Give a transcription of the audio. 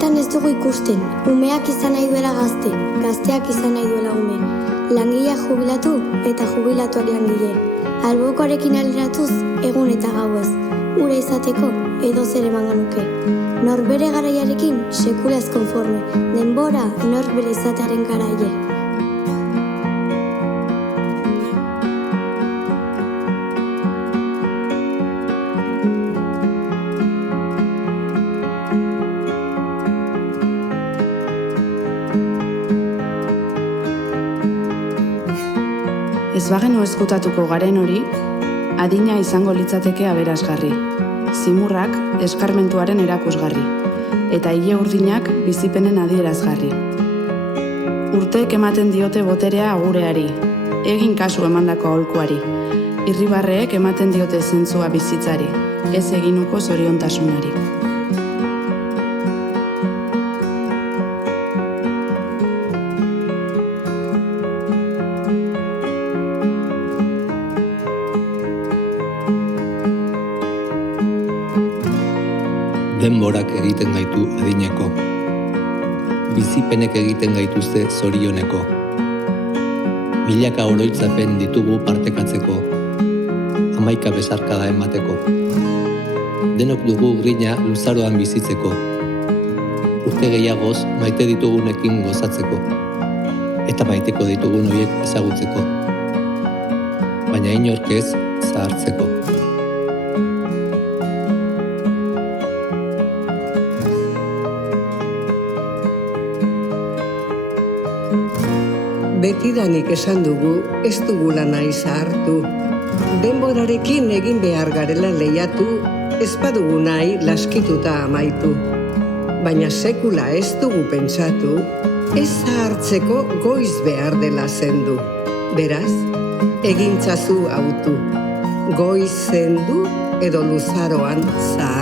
Benetan ez dugu ikusten, umeak izan nahi duela gazte, gazteak izan nahi duela ume. Langileak jubilatu eta jubilatuak langile. Albokoarekin alderatuz, egun eta gauez. Ura izateko, edo zer emango nuke. Norbere garaiarekin, sekulaz konforme. Denbora, norbere izatearen garaie. Ez bagenu ezkutatuko garen hori, adina izango litzateke aberasgarri. Zimurrak eskarmentuaren erakusgarri, eta ile urdinak bizipenen adierazgarri. Urteek ematen diote boterea agureari, egin kasu emandako aholkuari. Irribarreek ematen diote zentzua bizitzari, ez eginuko zoriontasunari. Denborak egiten gaitu adineko, bizipenek egiten gaituzte zorioneko. Milaka oroitzapen ditugu partekatzeko, 11 besarkada emateko. Denok dugu grina luzaroan bizitzeko, urte gehiagoz maite ditugunekin gozatzeko, eta maiteko ditugun horiek ezagutzeko, baina inork ez zahartzeko. Betidanik esan dugu ez dugula nahi zahartu. Denborarekin egin behar garela lehiatu, ez badugu nahi laskituta amaitu. Baina sekula ez dugu pentsatu, ez zahartzeko goiz behar dela zendu. Beraz, egintzazu autu. Goiz zendu edo luzaroan zahar.